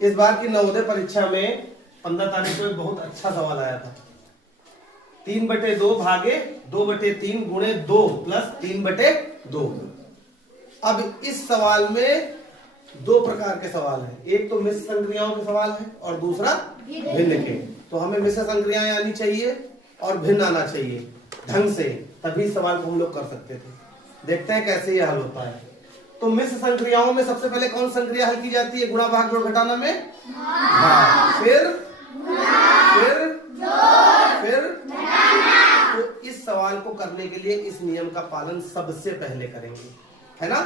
इस बार की नवोदय परीक्षा में 15 तारीख को एक बहुत अच्छा सवाल आया था। 3/2 भागे 2/3 गुणे 2 प्लस 3/2। अब इस सवाल में दो प्रकार के सवाल हैं, एक तो मिश्र संक्रियाओं के सवाल है और दूसरा भिन्न के। तो हमें मिश्र संक्रियाएं आनी चाहिए और भिन्न आना चाहिए ढंग से, तभी इस सवाल को हम लोग कर सकते थे। देखते हैं कैसे ये हल होता है। तो मिश्र संक्रियाओं में सबसे पहले कौन संक्रिया हल की जाती है? गुणा भाग जोड़ घटाना में भाग, फिर तो इस सवाल को करने के लिए इस नियम का पालन सबसे पहले करेंगे, है ना।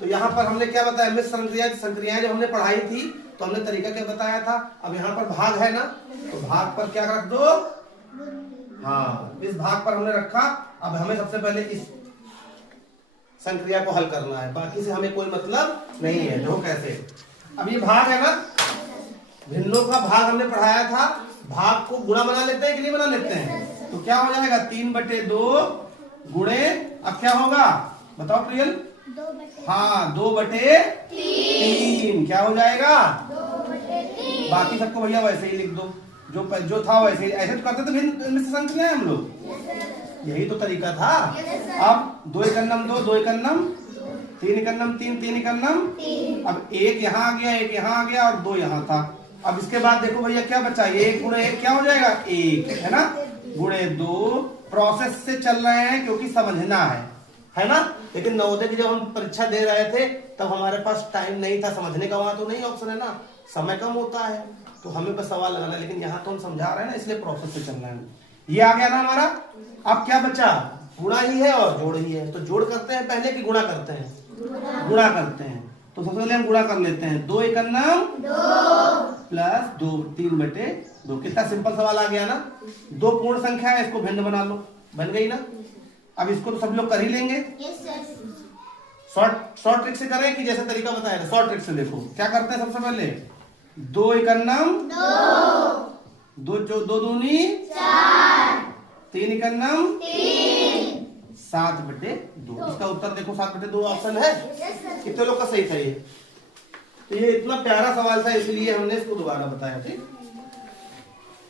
तो यहाँ पर हमने क्या बताया, मिश्र संक्रियाएं जब हमने पढ़ाई थी तो हमने तरीका क्या बताया था। अब यहाँ पर भाग है ना, तो भाग पर क्या रख दो, हाँ इस भाग पर हमने रखा। अब हमें सबसे पहले इस संक्रिया को हल करना है, बाकी से हमें कोई मतलब नहीं है। देखो कैसे, अब ये भाग है ना, भिन्नों का भाग हमने पढ़ाया था। भाग को गुणा बना लेते हैं कि नहीं बना लेते हैं? तो क्या हो जाएगा 3/2 गुणे, अब क्या होगा बताओ प्रियल? हाँ 2/3 क्या हो जाएगा? बाकी सबको भैया वैसे ही लिख दो, जो था वैसे ही। ऐसे तो करते थे मिश्र संक्रिया हम लोग, यही तो तरीका था। अब 2 एकन्नम 2, 2 एकन्नम 3 एकन्नम 3, 3 एकन्नम। अब एक यहाँ आ गया, एक यहाँ आ गया और 2 यहाँ था। अब इसके बाद देखो भैया क्या बचा, 1 गुणे 1 क्या हो जाएगा? 1, है ना, गुणे 2। प्रोसेस से चल रहे हैं क्योंकि समझना है ना। लेकिन नवोदय की जब हम परीक्षा दे रहे थे तब हमारे पास टाइम नहीं था समझने का, वहां तो नहीं ऑप्शन है ना, समय कम होता है तो हमें बस सवाल लगाना है। लेकिन यहाँ तो हम समझा रहे हैं ना, इसलिए प्रोसेस से चलना है। ये आ गया ना हमारा। अब क्या बचा, गुणा ही है और जोड़ ही है। तो जोड़ करते हैं पहले कि गुणा करते हैं? गुणा करते हैं। तो सबसे पहले हम गुणा कर लेते हैं। 2 एकन्नम 2 प्लस 2 3/2। कितना सिंपल सवाल आ गया ना। 2 पूर्ण संख्या है, इसको भिन्न बना लो, बन गई ना। अब इसको तो सब लोग कर ही लेंगे। शॉर्ट ट्रिक से करें कि जैसे तरीका बताया? शॉर्ट ट्रिक से देखो क्या करते हैं। सबसे पहले 2 एकन्नम 2 2 दूनी 4, 3 एकन्नम 3, 7/2। इसका उत्तर देखो 7/2 ऑप्शन है। कितने लोग का सही था ये? तो ये इतना प्यारा सवाल था इसलिए हमने इसको दोबारा बताया। ठीक।